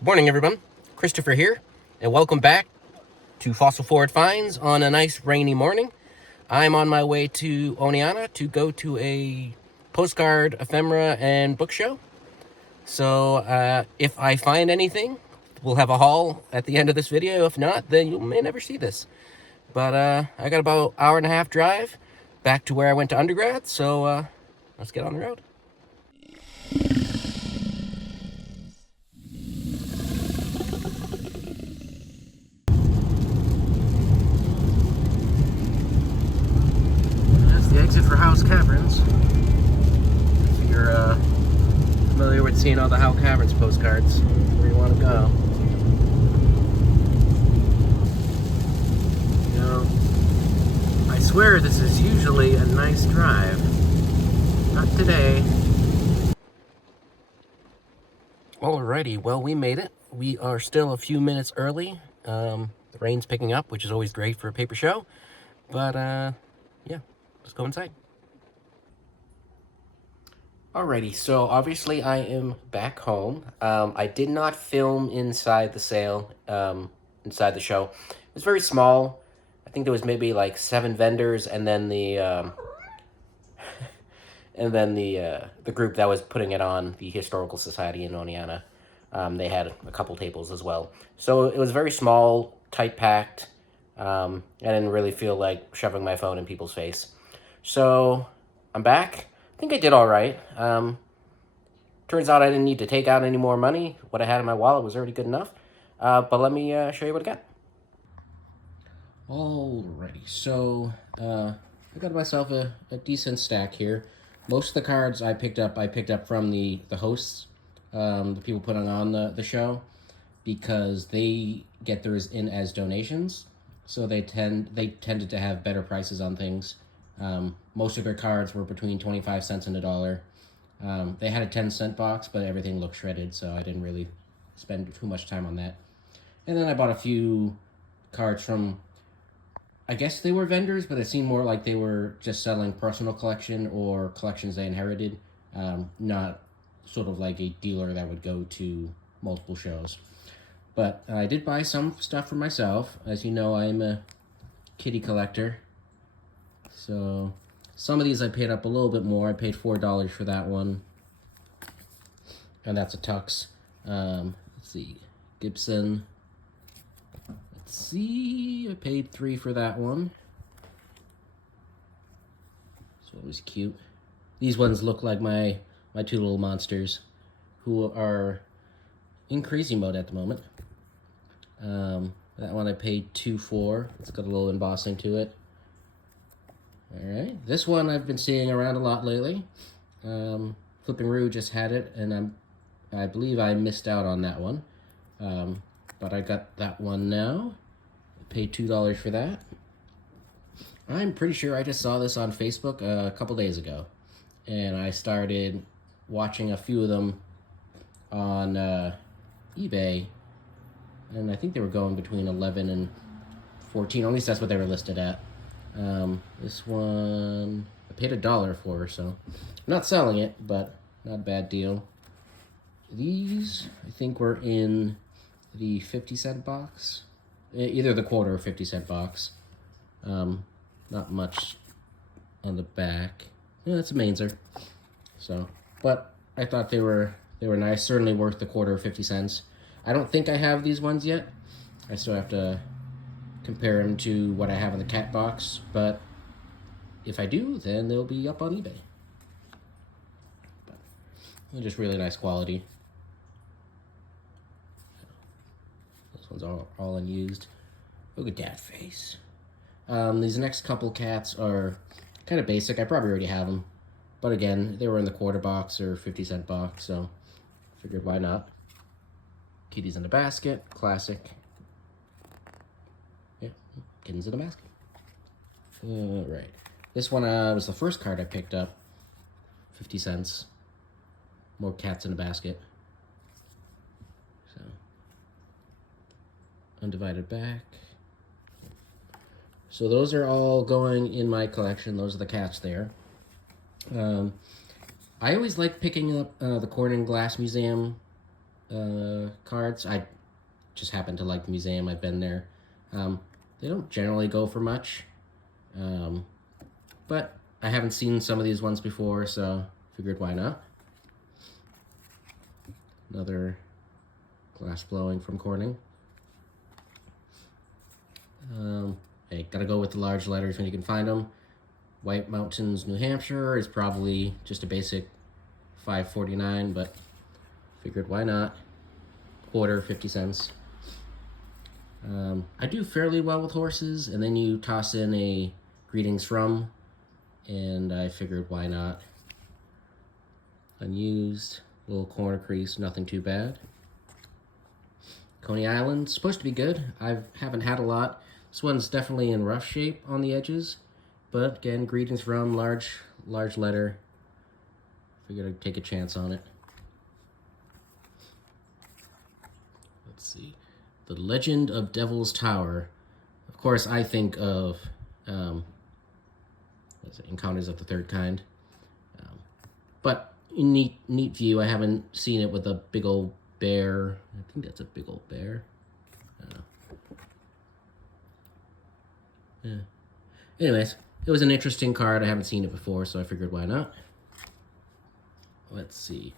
Good morning, everyone. Christopher here, and welcome back to Fossil Forward Finds on a nice rainy morning. I'm on my way to Oneonta to go to a postcard, ephemera, and book show. So if I find anything, we'll have a haul at the end of this video. If not, then you may never see this. But I got about an hour and a half drive back to where I went to undergrad, so let's get on the road. That's the exit for House Caverns. If you're familiar with seeing all the Howe Caverns postcards, where you want to go. You know, I swear this is usually a nice drive. Not today. Alrighty, well, we made it. We are still a few minutes early. The rain's picking up, which is always great for a paper show. But, yeah, let's go inside. Alrighty, so obviously I am back home. I did not film inside the sale, inside the show. It was very small. I think there was maybe like 7 vendors, and then the the group that was putting it on, the Historical Society in Oneonta. They had a couple tables as well. So it was very small, tight packed. I didn't really feel like shoving my phone in people's face. So I'm back. I think I did all right. Turns out I didn't need to take out any more money. What I had in my wallet was already good enough. But let me show you what I got. Alrighty, so I got myself a decent stack here. Most of the cards I picked up from the hosts, the people putting on the show, because they get theirs in as donations. So they tended to have better prices on things. Most of their cards were between 25 cents and $1. They had a 10-cent box, but everything looked shredded, so I didn't really spend too much time on that. And then I bought a few cards from, I guess they were vendors, but it seemed more like they were just selling personal collection or collections they inherited, not sort of like a dealer that would go to multiple shows. But I did buy some stuff for myself. As you know, I'm a kitty collector. So some of these I paid up a little bit more. I paid $4 for that one. And that's a tux. Let's see. Gibson. Let's see. I paid $3 for that one. So it was cute. These ones look like my 2 little monsters, who are in crazy mode at the moment. That one I paid $2 for. It's got a little embossing to it. Alright, this one I've been seeing around a lot lately. Flipping Roo just had it, and I believe I missed out on that one. But I got that one now. I paid $2 for that. I'm pretty sure I just saw this on Facebook a couple days ago. And I started watching a few of them on eBay. And I think they were going between 11 and 14. At least that's what they were listed at. This one I paid $1 for, so I'm not selling it, but not a bad deal. These I think were in the 50-cent box, either the quarter or 50-cent box. Not much on the back. Yeah, that's a Mainzer. So, but I thought they were nice. Certainly worth the quarter or 50 cents. I don't think I have these ones yet. I still have to compare them to what I have in the cat box, but if I do, then they'll be up on eBay. But they're just really nice quality. This one's all unused. Look at that face. These next couple cats are kind of basic. I probably already have them, but again, they were in the quarter box or 50-cent box, so figured why not. Kitties in a basket, classic. Yeah, kittens in a basket. Alright. This one was the first card I picked up. 50 cents. More cats in a basket. So, undivided back. So those are all going in my collection. Those are the cats there. I always like picking up the Corning Glass Museum cards. I just happen to like the museum. I've been there. They don't generally go for much, but I haven't seen some of these ones before, so figured why not. Another glass blowing from Corning. Hey, gotta go with the large letters when you can find them. White Mountains, New Hampshire is probably just a basic $5.49, but figured why not. Quarter, 50 cents. I do fairly well with horses, and then you toss in a greetings from, and I figured why not. Unused, little corner crease, nothing too bad. Coney Island, supposed to be good. I haven't had a lot. This one's definitely in rough shape on the edges, but again, greetings from, large letter. Figured I'd take a chance on it. Let's see. The Legend of Devil's Tower. Of course, I think of Encounters of the Third Kind. But neat view. I haven't seen it with a big old bear. I think that's a big old bear. Yeah. Anyways, it was an interesting card. I haven't seen it before, so I figured why not. Let's see.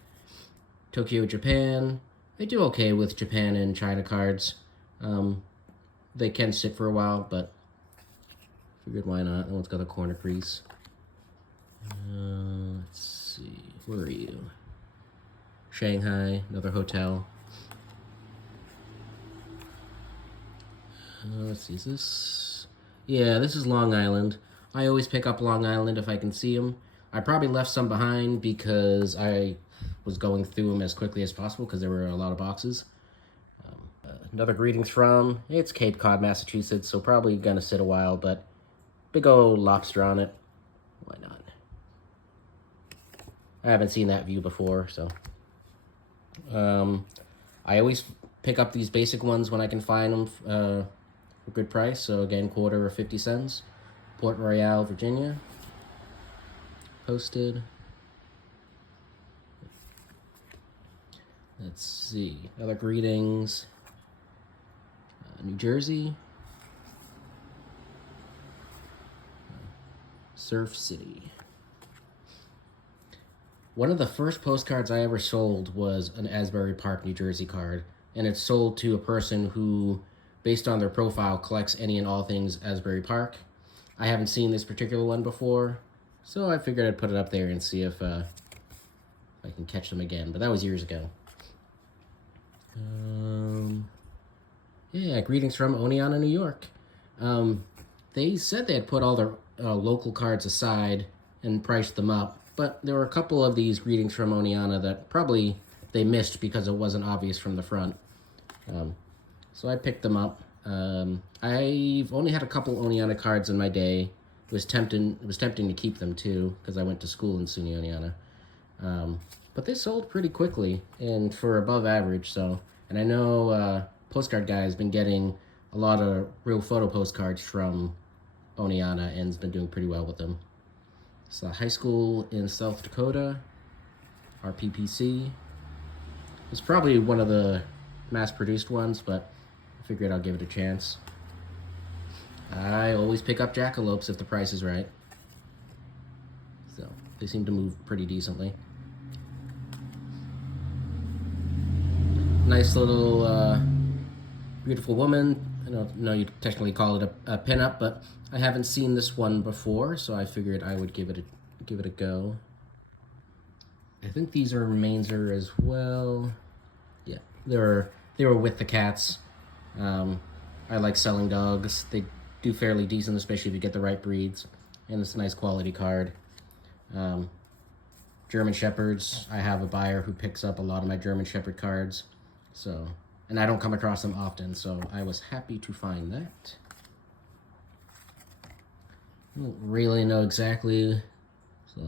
Tokyo, Japan. I do okay with Japan and China cards. They can sit for a while, but figured why not. That one's got a corner crease. Let's see. Where are you? Shanghai, another hotel. Let's see, is this? Yeah, this is Long Island. I always pick up Long Island if I can see them. I probably left some behind because I was going through them as quickly as possible because there were a lot of boxes. Another greetings from, it's Cape Cod, Massachusetts, so probably gonna sit a while, but big old lobster on it. Why not? I haven't seen that view before, so. I always pick up these basic ones when I can find them for a good price. So again, quarter or 50 cents. Port Royal, Virginia. Posted. Let's see. Other greetings. New Jersey. Surf City. One of the first postcards I ever sold was an Asbury Park, New Jersey card, and it's sold to a person who, based on their profile, collects any and all things Asbury Park. I haven't seen this particular one before, so I figured I'd put it up there and see if I can catch them again, but that was years ago. Yeah, greetings from Oneonta, New York. They said they had put all their local cards aside and priced them up, but there were a couple of these greetings from Oneonta that probably they missed because it wasn't obvious from the front. So I picked them up. I've only had a couple Oneonta cards in my day. It was tempting to keep them too because I went to school in SUNY Oneonta. But they sold pretty quickly and for above average. So, and I know Postcard Guy has been getting a lot of real photo postcards from Oneonta and has been doing pretty well with them. So high school in South Dakota, RPPC. It's probably one of the mass-produced ones, but I figured I'll give it a chance. I always pick up jackalopes if the price is right. So they seem to move pretty decently. Nice little beautiful woman. I don't know you'd technically call it a pinup, but I haven't seen this one before, so I figured I would give it a go. I think these are Mainzer as well. Yeah, they were with the cats. I like selling dogs. They do fairly decent, especially if you get the right breeds. And it's a nice quality card. German Shepherds. I have a buyer who picks up a lot of my German Shepherd cards. So, and I don't come across them often, so I was happy to find that. I don't really know exactly. So,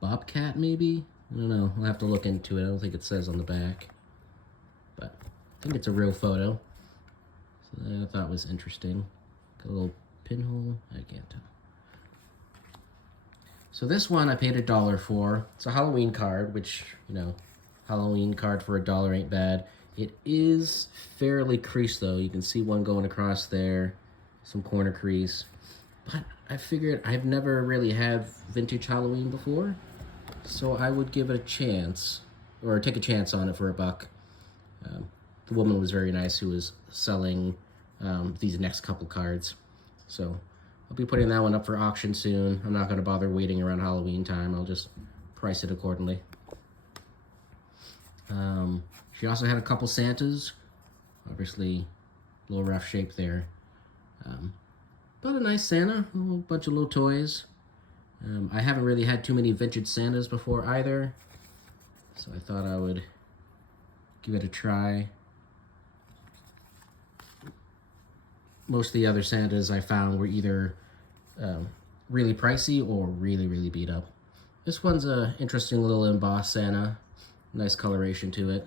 Bobcat maybe? I don't know. I'll have to look into it. I don't think it says on the back. But I think it's a real photo. So that I thought was interesting. Got a little pinhole. I can't tell. So this one I paid $1 for. It's a Halloween card, which, you know, Halloween card for $1 ain't bad. It is fairly creased though. You can see one going across there, some corner crease. But I figured I've never really had vintage Halloween before, so I would give it a chance, or take a chance on it for $1. The woman was very nice who was selling these next couple cards. So I'll be putting that one up for auction soon. I'm not going to bother waiting around Halloween time. I'll just price it accordingly. She also had a couple Santas. Obviously, a little rough shape there. But a nice Santa, a whole bunch of little toys. I haven't really had too many vintage Santas before either, so I thought I would give it a try. Most of the other Santas I found were either really pricey or really, really beat up. This one's a interesting little embossed Santa. Nice coloration to it.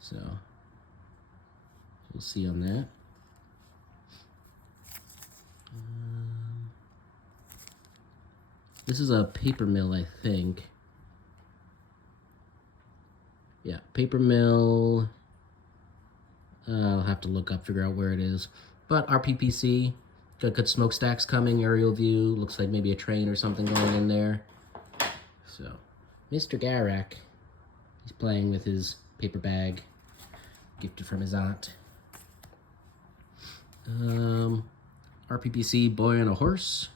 So, we'll see on that. This is a paper mill, I think. Yeah, paper mill. I'll have to look up, figure out where it is. But RPPC, got good smokestacks coming, aerial view. Looks like maybe a train or something going in there. So, Mr. Garak, he's playing with his paper bag, gifted from his aunt. RPPC, boy on a horse.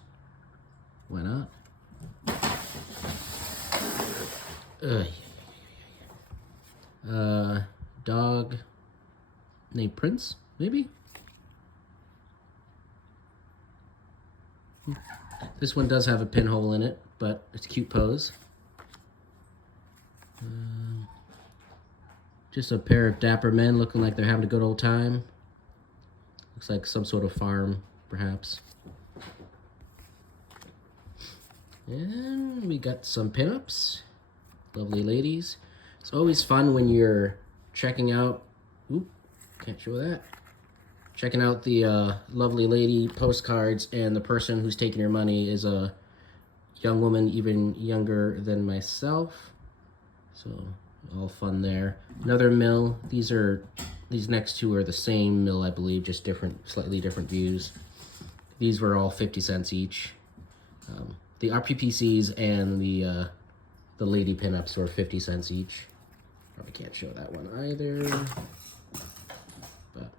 Why not? Dog named Prince, maybe? This one does have a pinhole in it, but it's a cute pose. Just a pair of dapper men looking like they're having a good old time. Looks like some sort of farm, perhaps. And we got some pinups. Lovely ladies. It's always fun when you're checking out... Oop, can't show that. Checking out the lovely lady postcards, and the person who's taking your money is a young woman, even younger than myself. So, all fun there. Another mill. These next two are the same mill, I believe, just different, slightly different views. These were all 50 cents each. The RPPCs and the lady pinups were 50 cents each. Probably can't show that one either. But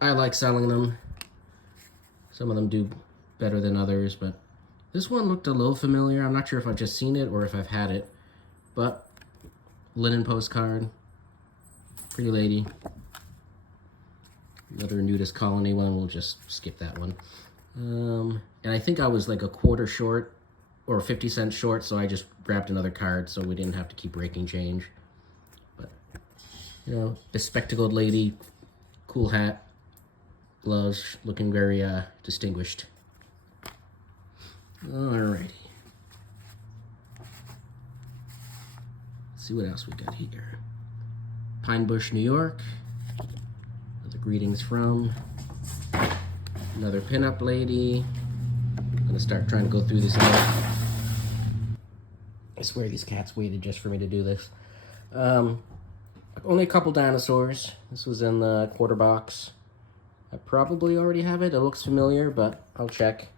I like selling them. Some of them do better than others, but this one looked a little familiar. I'm not sure if I've just seen it or if I've had it. But linen postcard. Pretty lady. Another nudist colony one. We'll just skip that one. And I think I was like a quarter short or 50 cents short, so I just grabbed another card so we didn't have to keep breaking change. But, you know, bespectacled lady, cool hat, gloves, looking very distinguished. Alrighty. Let's see what else we got here. Pine Bush, New York. The greetings from. Another pinup lady. I'm gonna start trying to go through this now. I swear these cats waited just for me to do this. Only a couple dinosaurs. This was in the quarter box. I probably already have it. It looks familiar, but I'll check.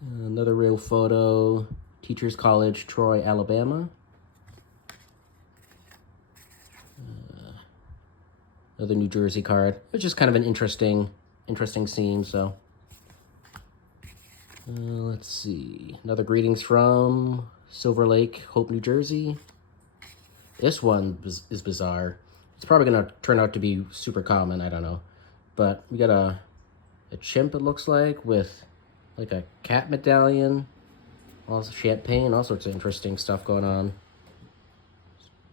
Another real photo. Teachers College, Troy, Alabama. Another New Jersey card. It's just kind of an interesting scene, so. Let's see. Another greetings from Silver Lake, Hope, New Jersey. This one is bizarre. It's probably going to turn out to be super common, I don't know. But we got a chimp, it looks like, with like a cat medallion. Also champagne, all sorts of interesting stuff going on.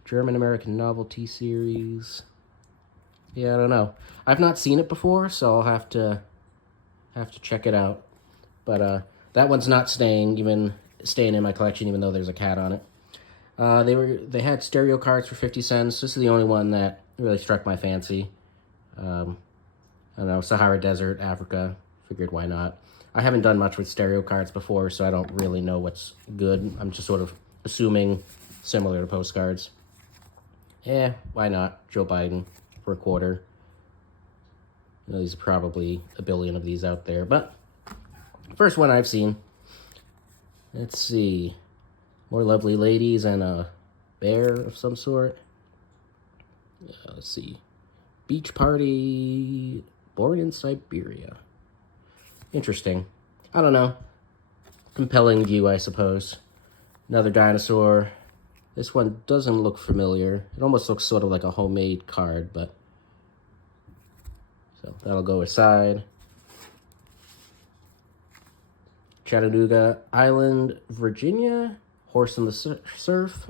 German-American novelty series. Yeah, I don't know. I've not seen it before, so I'll have to check it out. But that one's not staying in my collection, even though there's a cat on it. They had stereo cards for 50 cents. This is the only one that really struck my fancy. I don't know, Sahara Desert, Africa. Figured why not. I haven't done much with stereo cards before, so I don't really know what's good. I'm just sort of assuming similar to postcards. Yeah, why not? Joe Biden for a quarter. You know, there's probably a billion of these out there, but first one I've seen. Let's see. More lovely ladies and a bear of some sort. Let's see. Beach party, born in Siberia. Interesting. I don't know. Compelling view, I suppose. Another dinosaur. This one doesn't look familiar. It almost looks sort of like a homemade card, but... So that'll go aside. Chattanooga Island, Virginia. Horse in the surf.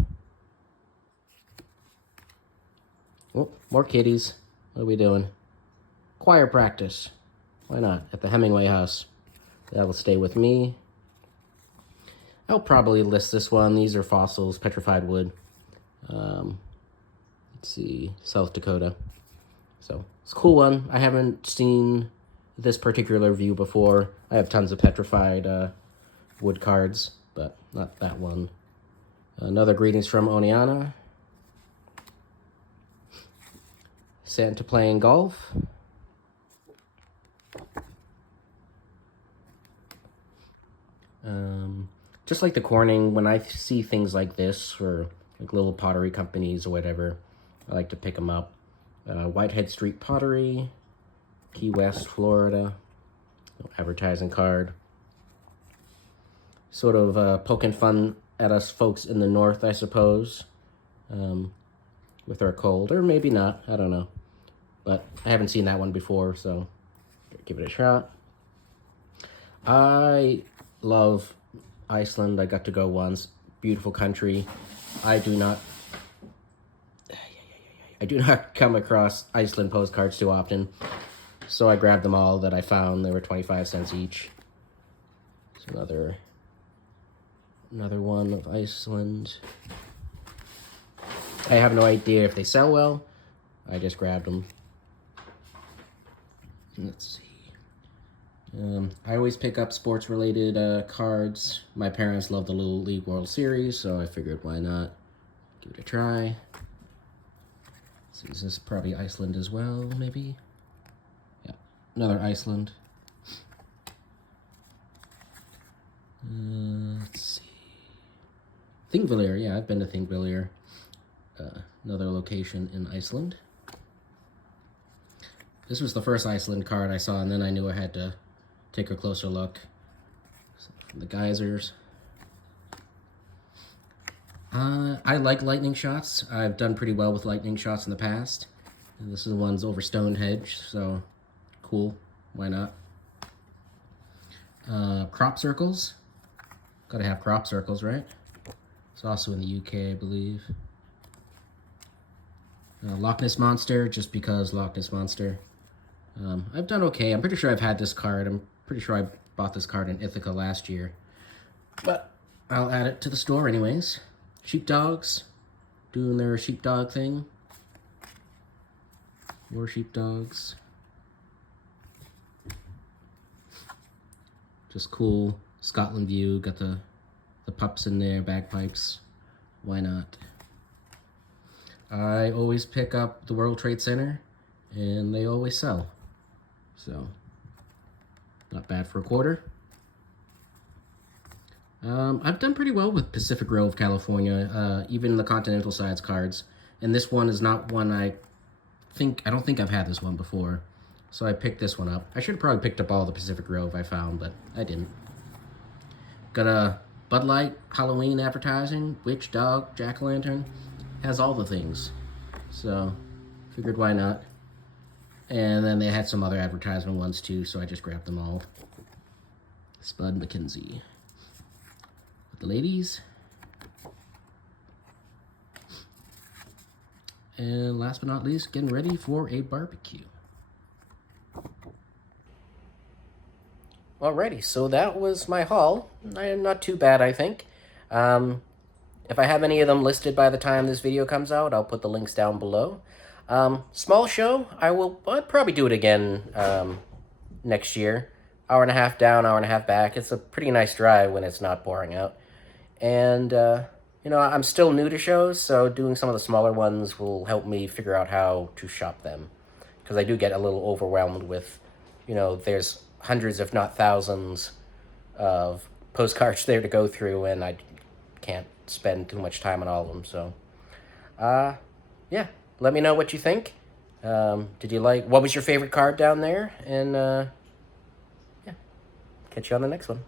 Oh, more kitties. What are we doing? Choir practice. Why not? At the Hemingway house. That'll stay with me. I'll probably list this one. These are fossils, petrified wood. Let's see, South Dakota. So, it's a cool one. I haven't seen this particular view before. I have tons of petrified wood cards, but not that one. Another greetings from Oneonta. Santa playing golf. Just like the Corning, when I see things like this, or like little pottery companies or whatever, I like to pick them up. Whitehead Street Pottery, Key West, Florida. Advertising card. Sort of poking fun at us folks in the north, I suppose, with our cold, or maybe not, I don't know. But I haven't seen that one before, so give it a shot. I love Iceland. I got to go once. Beautiful country. I do not come across Iceland postcards too often, so I grabbed them all that I found. They were 25 cents each. It's another one of Iceland. I have no idea if they sell well. I just grabbed them. Let's see. I always pick up sports-related cards. My parents love the Little League World Series, so I figured why not give it a try. So this is probably Iceland as well, maybe? Yeah, another Iceland. Let's see. Thingvellir, yeah, I've been to Thingvellir. Another location in Iceland. This was the first Iceland card I saw, and then I knew I had to take a closer look. From the geysers. I like lightning shots. I've done pretty well with lightning shots in the past. And this is the one's over Stonehenge, so cool. Why not? Crop circles. Gotta have crop circles, right? It's also in the UK, I believe. Loch Ness Monster, just because Loch Ness Monster. I've done okay. I'm pretty sure I've had this card. I'm pretty sure I bought this card in Ithaca last year. But I'll add it to the store anyways. Sheepdogs, doing their sheepdog thing. More sheepdogs. Just cool. Scotland view, got the pups in there, bagpipes. Why not? I always pick up the World Trade Center, and they always sell. So, not bad for a quarter. I've done pretty well with Pacific Grove, California, even the Continental Sides cards. And this one is not one I don't think I've had this one before. So I picked this one up. I should have probably picked up all the Pacific Grove I found, but I didn't. Got a Bud Light Halloween advertising, witch, dog, jack-o'-lantern. Has all the things. So, figured why not. And then they had some other advertisement ones too, so I just grabbed them all. Spud McKenzie. With the ladies. And last but not least, getting ready for a barbecue. Alrighty, so that was my haul. Not too bad, I think. If I have any of them listed by the time this video comes out, I'll put the links down below. Small show. I'll probably do it again next year. hour and a half down, hour and a half back. It's a pretty nice drive when it's not pouring out. And, you know, I'm still new to shows, so doing some of the smaller ones will help me figure out how to shop them. Because I do get a little overwhelmed with, you know, there's hundreds, if not thousands, of postcards there to go through, and I can't spend too much time on all of them. So, yeah, let me know what you think. Did you like, what was your favorite card down there? And, yeah, catch you on the next one.